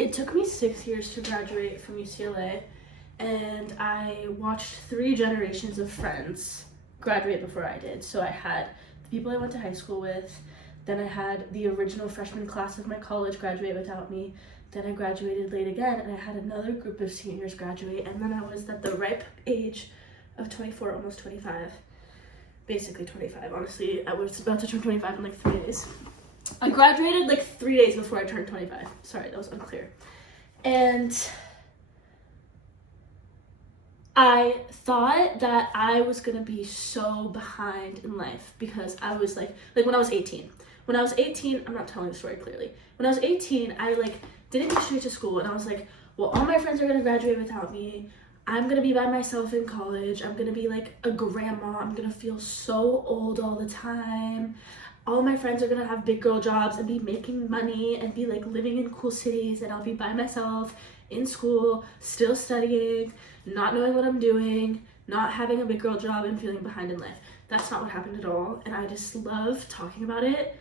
It took me 6 years to graduate from UCLA, and I watched 3 generations of friends graduate before I did. So I had the people I went to high school with, then I had the original freshman class of my college graduate without me, then I graduated late again, and I had another group of seniors graduate, and then I was at the ripe age of 24, almost 25. Basically 25, honestly. I was about to turn 25 in like 3 days. I graduated like 3 days before I turned 25. Sorry, that was unclear. And I thought that I was gonna be so behind in life because I was like when I was 18. When I was 18, I'm not telling the story clearly. When I was 18, I didn't go straight to school, and I was like, well, all my friends are gonna graduate without me. I'm gonna be by myself in college. I'm gonna be like a grandma. I'm gonna feel so old all the time. All my friends are gonna have big girl jobs and be making money and be like living in cool cities, and I'll be by myself in school, still studying, not knowing what I'm doing, not having a big girl job and feeling behind in life. That's not what happened at all, and I just love talking about it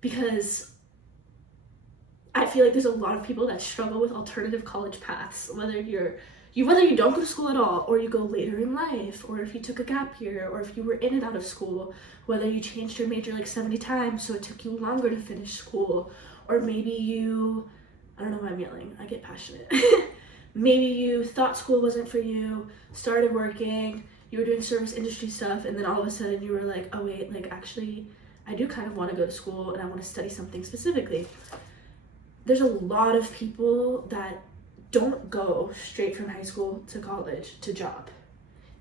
because I feel like there's a lot of people that struggle with alternative college paths, whether you don't go to school at all, or you go later in life, or if you took a gap year, or if you were in and out of school, whether you changed your major like 70 times so it took you longer to finish school, or maybe I don't know why I'm yelling, I get passionate. Maybe you thought school wasn't for you, started working, you were doing service industry stuff, and then all of a sudden you were like, oh wait, actually, I do kind of want to go to school and I want to study something specifically. There's a lot of people that don't go straight from high school to college to job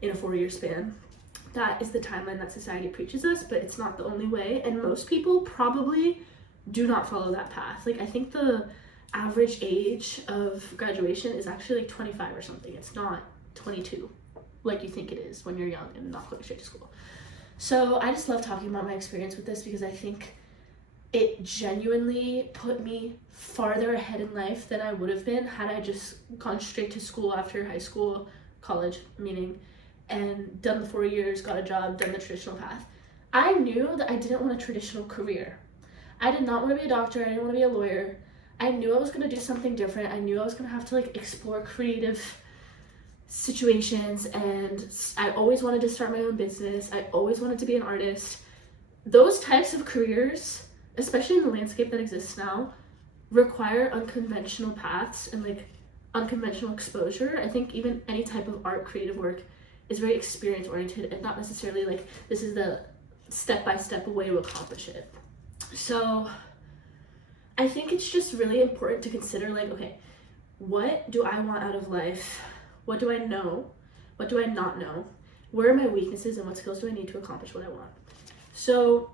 in a 4-year span. That is the timeline that society preaches us, but it's not the only way, and most people probably do not follow that path. I think the average age of graduation is actually 25 or something. It's not 22 like you think it is when you're young and not going straight to school. So I just love talking about my experience with this because I think it genuinely put me farther ahead in life than I would have been had I just gone straight to school after high school, college, meaning, and done the 4 years, got a job, done the traditional path. I knew that I didn't want a traditional career. I did not want to be a doctor. I didn't want to be a lawyer. I knew I was going to do something different. I knew I was going to have to explore creative situations, and I always wanted to start my own business. I always wanted to be an artist. Those types of careers, especially in the landscape that exists now, require unconventional paths and unconventional exposure. I think even any type of art, creative work is very experience oriented and not necessarily this is the step-by-step way to accomplish it. So I think it's just really important to consider okay, what do I want out of life? What do I know? What do I not know? Where are my weaknesses and what skills do I need to accomplish what I want? So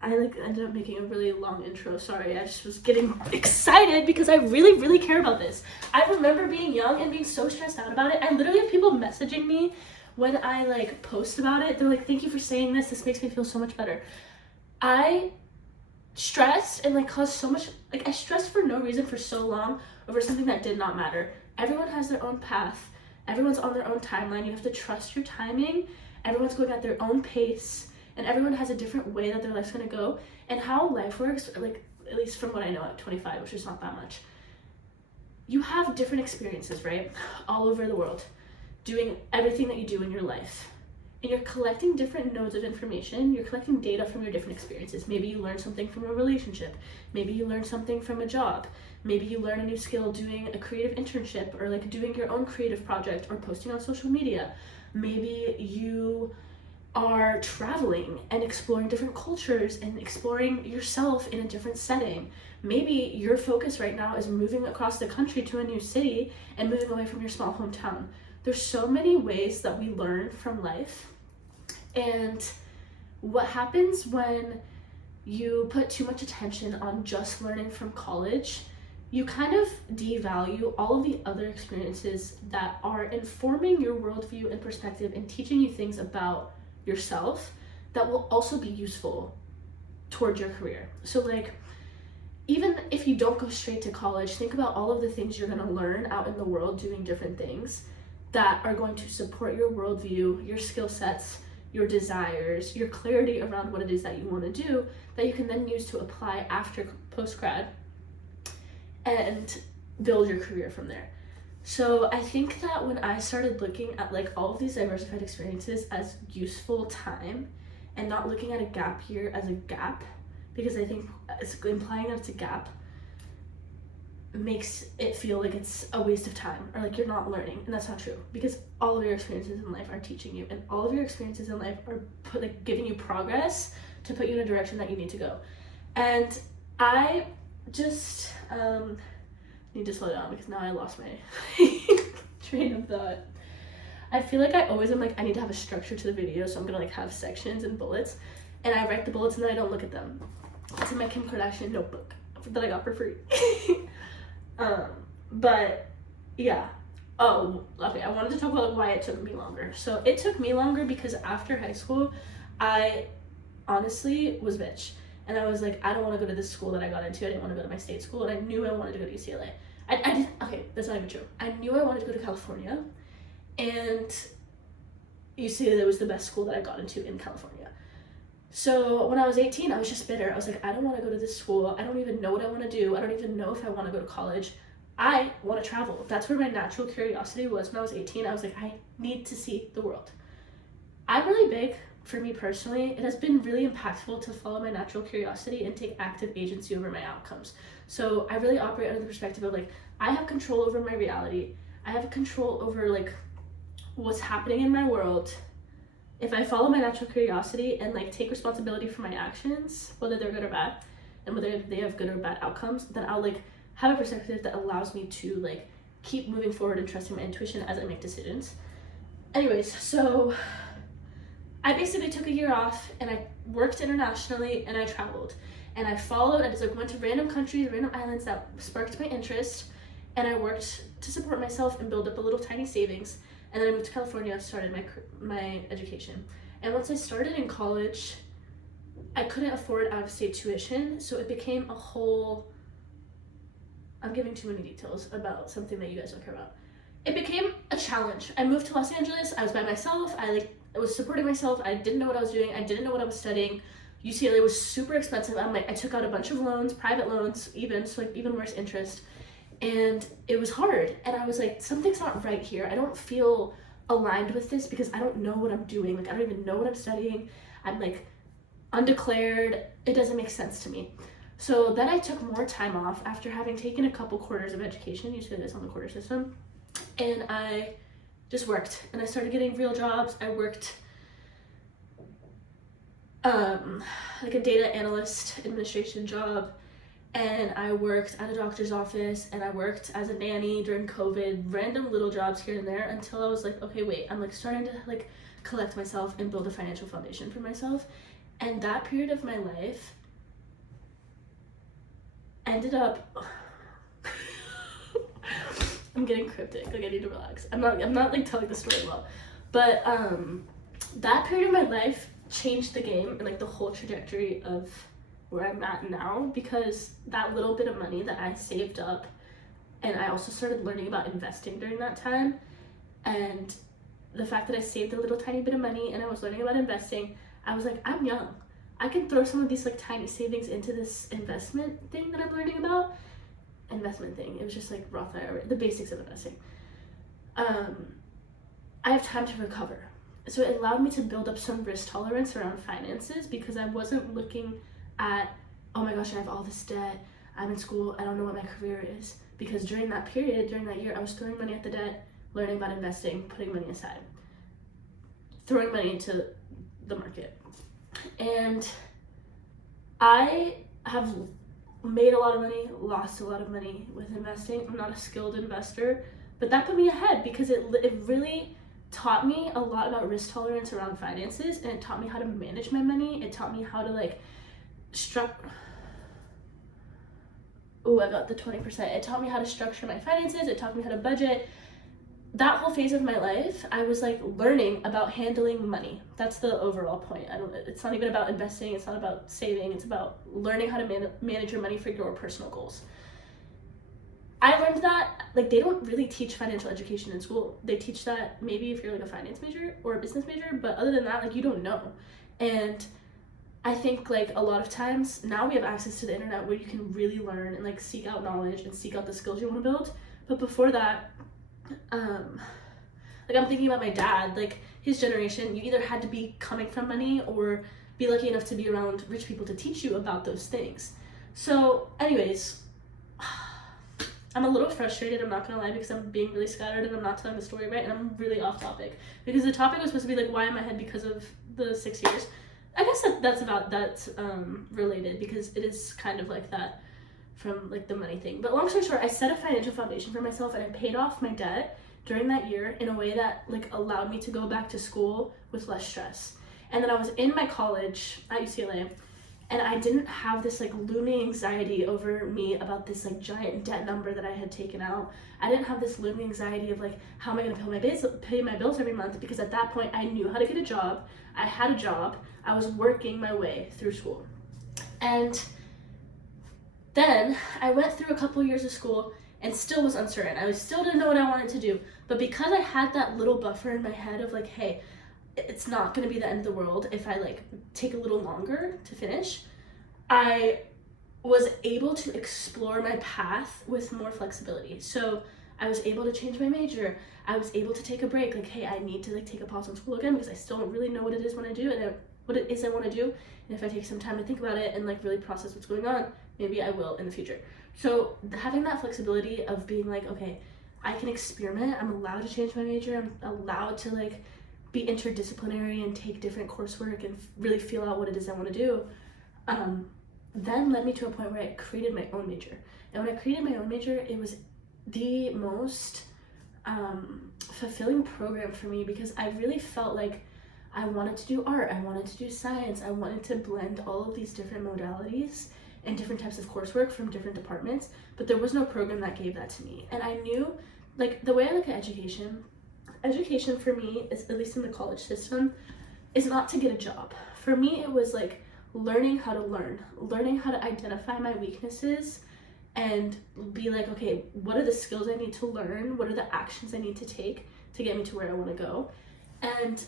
I ended up making a really long intro. Sorry, I just was getting excited because I really, really care about this. I remember being young and being so stressed out about it. I literally have people messaging me when I post about it. They're like, thank you for saying this. This makes me feel so much better. I stressed and caused so much, I stressed for no reason for so long over something that did not matter. Everyone has their own path. Everyone's on their own timeline. You have to trust your timing. Everyone's going at their own pace. And everyone has a different way that their life's gonna go. And how life works, at least from what I know at 25, which is not that much, you have different experiences, right? All over the world, doing everything that you do in your life. And you're collecting different nodes of information. You're collecting data from your different experiences. Maybe you learn something from a relationship. Maybe you learn something from a job. Maybe you learn a new skill doing a creative internship, or doing your own creative project, or posting on social media. Maybe you are traveling and exploring different cultures and exploring yourself in a different setting. Maybe your focus right now is moving across the country to a new city and moving away from your small hometown. There's so many ways that we learn from life. And what happens when you put too much attention on just learning from college, you kind of devalue all of the other experiences that are informing your worldview and perspective and teaching you things about yourself that will also be useful towards your career. So even if you don't go straight to college, think about all of the things you're going to learn out in the world doing different things that are going to support your worldview, your skill sets, your desires, your clarity around what it is that you want to do, that you can then use to apply after post-grad and build your career from there. So I think that when I started looking at like all of these diversified experiences as useful time and not looking at a gap year as a gap, because I think it's implying that it's a gap makes it feel like it's a waste of time or like you're not learning, and that's not true, because all of your experiences in life are teaching you, and all of your experiences in life are giving you progress to put you in a direction that you need to go. And I just need to slow down because now I lost my train of thought. I feel like I always am like, I need to have a structure to the video, so I'm gonna like have sections and bullets, and I write the bullets and then I don't look at them. It's in my Kim Kardashian notebook that I got for free. But yeah. Oh, okay, I wanted to talk about like, why it took me longer. So it took me longer because after high school, I honestly was bitch. And I was like, I don't want to go to this school that I got into. I didn't want to go to my state school, and I knew I wanted to go to UCLA. Okay, that's not even true. I knew I wanted to go to California, and UCLA was the best school that I got into in California. So when I was 18, I was just bitter. I was like, I don't want to go to this school. I don't even know what I want to do. I don't even know if I want to go to college. I want to travel. That's where my natural curiosity was. When I was 18, I was like, I need to see the world. I'm really big, for me personally, it has been really impactful to follow my natural curiosity and take active agency over my outcomes. So I really operate under the perspective of like, I have control over my reality. I have control over like what's happening in my world. If I follow my natural curiosity and like take responsibility for my actions, whether they're good or bad, and whether they have good or bad outcomes, then I'll like have a perspective that allows me to like keep moving forward and trusting my intuition as I make decisions. Anyways, so I basically took a year off and I worked internationally and I traveled. And I followed, I just like went to random countries, random islands that sparked my interest, and I worked to support myself and build up a little tiny savings. And then I moved to California and started my education. And once I started in college, I couldn't afford out-of-state tuition, so it became a whole, I'm giving too many details about something that you guys don't care about. It became a challenge. I moved to Los Angeles, I was by myself, I was supporting myself, I didn't know what I was doing, I didn't know what I was studying. UCLA was super expensive. I took out a bunch of loans, private loans even, so like even worse interest. And it was hard. And I was like, something's not right here. I don't feel aligned with this because I don't know what I'm doing. Like, I don't even know what I'm studying. I'm like undeclared. It doesn't make sense to me. So then I took more time off after having taken a couple quarters of education. Usually that's on the quarter system. And I just worked. And I started getting real jobs. I worked like a data analyst administration job, and I worked at a doctor's office, and I worked as a nanny during COVID, random little jobs here and there, until I was like, okay, wait, I'm like starting to like collect myself and build a financial foundation for myself. And that period of my life ended up I'm getting cryptic, like I need to relax. I'm not like telling the story well, but that period of my life changed the game and like the whole trajectory of where I'm at now, because that little bit of money that I saved up, and I also started learning about investing during that time, and the fact that I saved a little tiny bit of money and I was learning about investing, I was like, I'm young, I can throw some of these like tiny savings into this investment thing that I'm learning about. It was just like Roth IRA, the basics of investing. I have time to recover. So it allowed me to build up some risk tolerance around finances, because I wasn't looking at, oh my gosh, I have all this debt, I'm in school, I don't know what my career is. Because during that period, during that year, I was throwing money at the debt, learning about investing, putting money aside, throwing money into the market. And I have made a lot of money, lost a lot of money with investing. I'm not a skilled investor, but that put me ahead because it really taught me a lot about risk tolerance around finances, and it taught me how to manage my money. It taught me how to like I got the 20%. It taught me how to structure my finances. It taught me how to budget. That whole phase of my life, I was like learning about handling money. That's the overall point. It's not even about investing. It's not about saving. It's about learning how to manage your money for your personal goals. I learned that like they don't really teach financial education in school. They teach that maybe if you're like a finance major or a business major, but other than that, like you don't know. And I think like a lot of times now we have access to the internet where you can really learn and like seek out knowledge and seek out the skills you want to build. But before that, like I'm thinking about my dad, like his generation, you either had to be coming from money or be lucky enough to be around rich people to teach you about those things. So anyways, I'm a little frustrated, I'm not gonna lie, because I'm being really scattered and I'm not telling the story right, and I'm really off topic. Because the topic was supposed to be like, why am I ahead because of the 6 years? I guess that's related, because it is kind of like that from like the money thing. But long story short, I set a financial foundation for myself and I paid off my debt during that year in a way that like allowed me to go back to school with less stress. And then I was in my college at UCLA, and I didn't have this like looming anxiety over me about this like giant debt number that I had taken out. I didn't have this looming anxiety of like, how am I gonna pay my bills every month? Because at that point I knew how to get a job. I had a job. I was working my way through school. And then I went through a couple years of school and still was uncertain. I still didn't know what I wanted to do. But because I had that little buffer in my head of like, hey, it's not going to be the end of the world if I like take a little longer to finish, I was able to explore my path with more flexibility. So I was able to change my major. I was able to take a break. Like, hey, I need to like take a pause on school again because I still don't really know what it is want to do and what it is I want to do. And if I take some time to think about it and like really process what's going on, maybe I will in the future. So having that flexibility of being like, okay, I can experiment. I'm allowed to change my major. I'm allowed to like be interdisciplinary and take different coursework and really feel out what it is I want to do, then led me to a point where I created my own major. And when I created my own major, it was the most fulfilling program for me, because I really felt like I wanted to do art, I wanted to do science, I wanted to blend all of these different modalities and different types of coursework from different departments, but there was no program that gave that to me. And I knew, like, the way I look at education for me, is, at least in the college system, is not to get a job. For me, it was like learning how to learning how to identify my weaknesses and be like, okay, what are the skills I need to learn? What are the actions I need to take to get me to where I want to go? And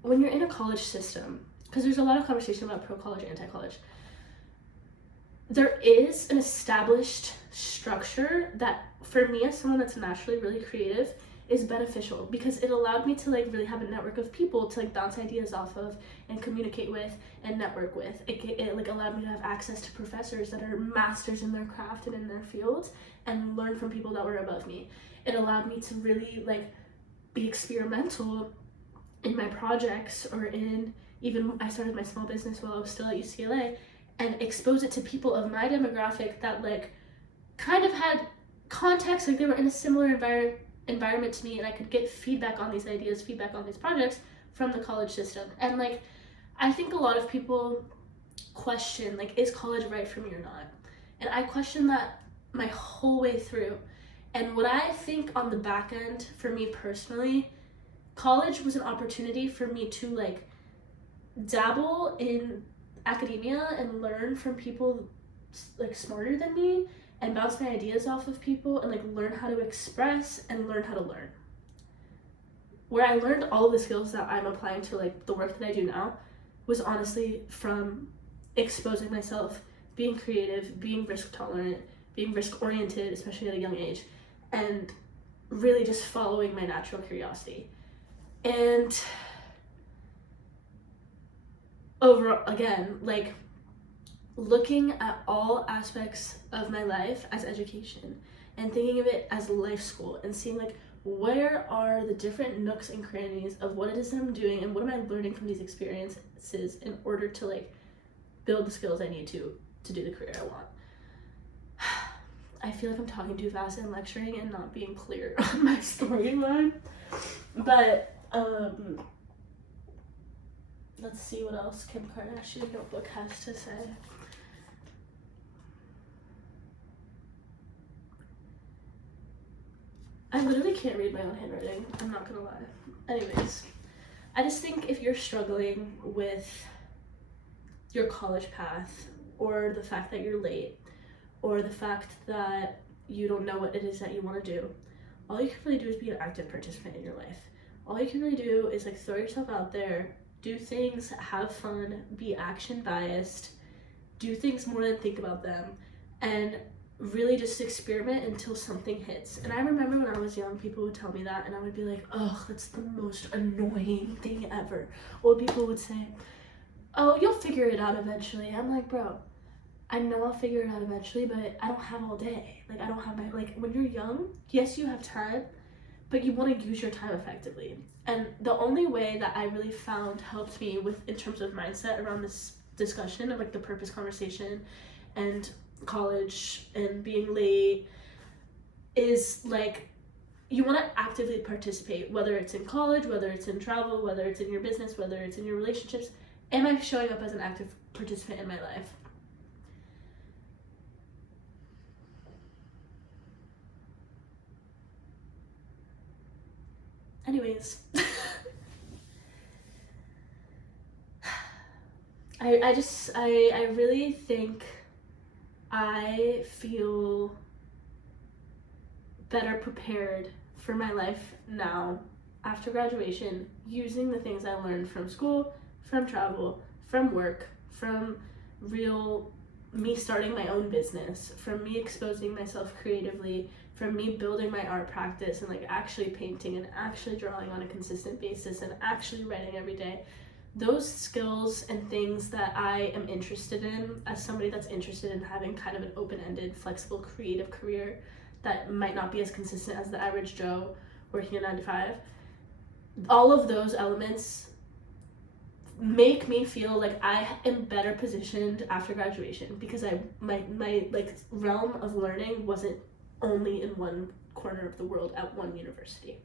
when you're in a college system, because there's a lot of conversation about pro-college, anti-college, there is an established structure that, for me as someone that's naturally really creative, is beneficial, because it allowed me to like really have a network of people to like bounce ideas off of and communicate with and network with. It like allowed me to have access to professors that are masters in their craft and in their fields and learn from people that were above me. It allowed me to really like be experimental in my projects, or in even I started my small business while I was still at UCLA, and expose it to people of my demographic that like kind of had context, like they were in a similar environment to me, and I could get feedback on these ideas, feedback on these projects from the college system. And like I think a lot of people question like, is college right for me or not? And I questioned that my whole way through. And what I think on the back end, for me personally, college was an opportunity for me to like dabble in academia and learn from people like smarter than me, and bounce my ideas off of people, and like learn how to express and learn how to learn. Where I learned all of the skills that I'm applying to like the work that I do now was honestly from exposing myself, being creative, being risk tolerant, being risk oriented, especially at a young age, and really just following my natural curiosity. And overall, again, like looking at all aspects of my life as education and thinking of it as life school, and seeing like, where are the different nooks and crannies of what it is that I'm doing, and what am I learning from these experiences in order to like build the skills I need to do the career I want. I feel like I'm talking too fast and lecturing and not being clear on my storyline, but let's see what else Kim Kardashian notebook has to say. I literally can't read my own handwriting, I'm not gonna lie. Anyways, I just think if you're struggling with your college path, or the fact that you're late, or the fact that you don't know what it is that you want to do, all you can really do is be an active participant in your life. All you can really do is like throw yourself out there do things, have fun, be action biased, do things more than think about them, and really just experiment until something hits. And I remember when I was young, people would tell me that, and I would be like, oh, that's the most annoying thing ever. Or people would say, oh, you'll figure it out eventually. I'm like, bro, I know I'll figure it out eventually, but I don't have all day. Like, I don't have my, like, when you're young, yes, you have time, but you want to use your time effectively. And the only way that I really found helped me with, in terms of mindset around this discussion of like the purpose conversation and college and being late, is like, you want to actively participate, whether it's in college, whether it's in travel, whether it's in your business, whether it's in your relationships. Am I showing up as an active participant in my life? Anyways, I really think I feel better prepared for my life now after graduation, using the things I learned from school, from travel, from work, from me starting my own business, from me exposing myself creatively, from me building my art practice and like actually painting and actually drawing on a consistent basis and actually writing every day. Those skills and things that I am interested in as somebody that's interested in having kind of an open-ended, flexible, creative career that might not be as consistent as the average Joe working a 9 to 5. All of those elements make me feel like I am better positioned after graduation, because my like realm of learning wasn't only in one corner of the world at one university.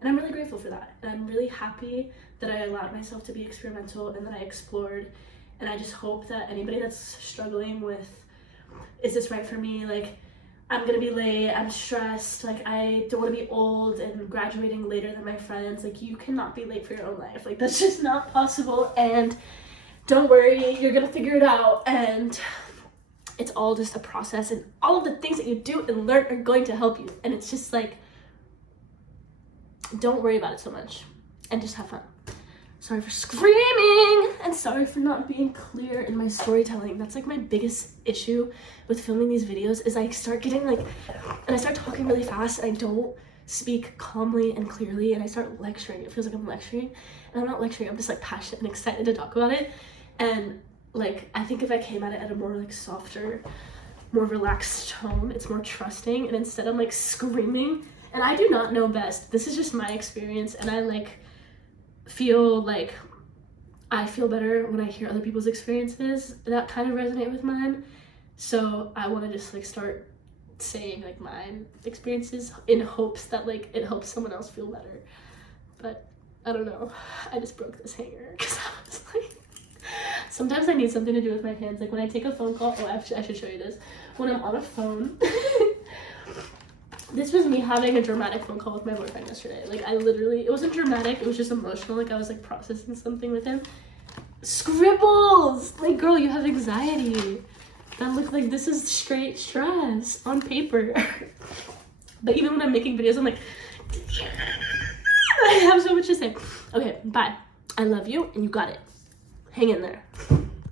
And I'm really grateful for that. And I'm really happy that I allowed myself to be experimental and that I explored. And I just hope that anybody that's struggling with, is this right for me? Like, I'm gonna be late, I'm stressed, like I don't wanna be old and graduating later than my friends. Like, you cannot be late for your own life. Like, that's just not possible. And don't worry, you're gonna figure it out. And it's all just a process, and all of the things that you do and learn are going to help you. And it's just like, don't worry about it so much and just have fun. Sorry for screaming, and sorry for not being clear in my storytelling. That's like my biggest issue with filming these videos, is I start getting like, and I start talking really fast and I don't speak calmly and clearly, and I start lecturing. It feels like I'm lecturing, and I'm not lecturing, I'm just like passionate and excited to talk about it. And like, I think if I came at it at a more like softer, more relaxed tone, it's more trusting, and instead I'm like screaming. And I do not know best. This is just my experience, and I like feel like I feel better when I hear other people's experiences that kind of resonate with mine. So I want to just like start saying like my experiences in hopes that like it helps someone else feel better. But I don't know. I just broke this hanger because I was like, sometimes I need something to do with my hands. Like when I take a phone call, I should show you this. When I'm on a phone, this was me having a dramatic phone call with my boyfriend yesterday. Like, I literally, it wasn't dramatic, it was just emotional. Like, I was like processing something with him. Scribbles! Like, girl, you have anxiety. That look like this is straight stress on paper. But even when I'm making videos, I'm like, I have so much to say. Okay, bye. I love you, and you got it. Hang in there.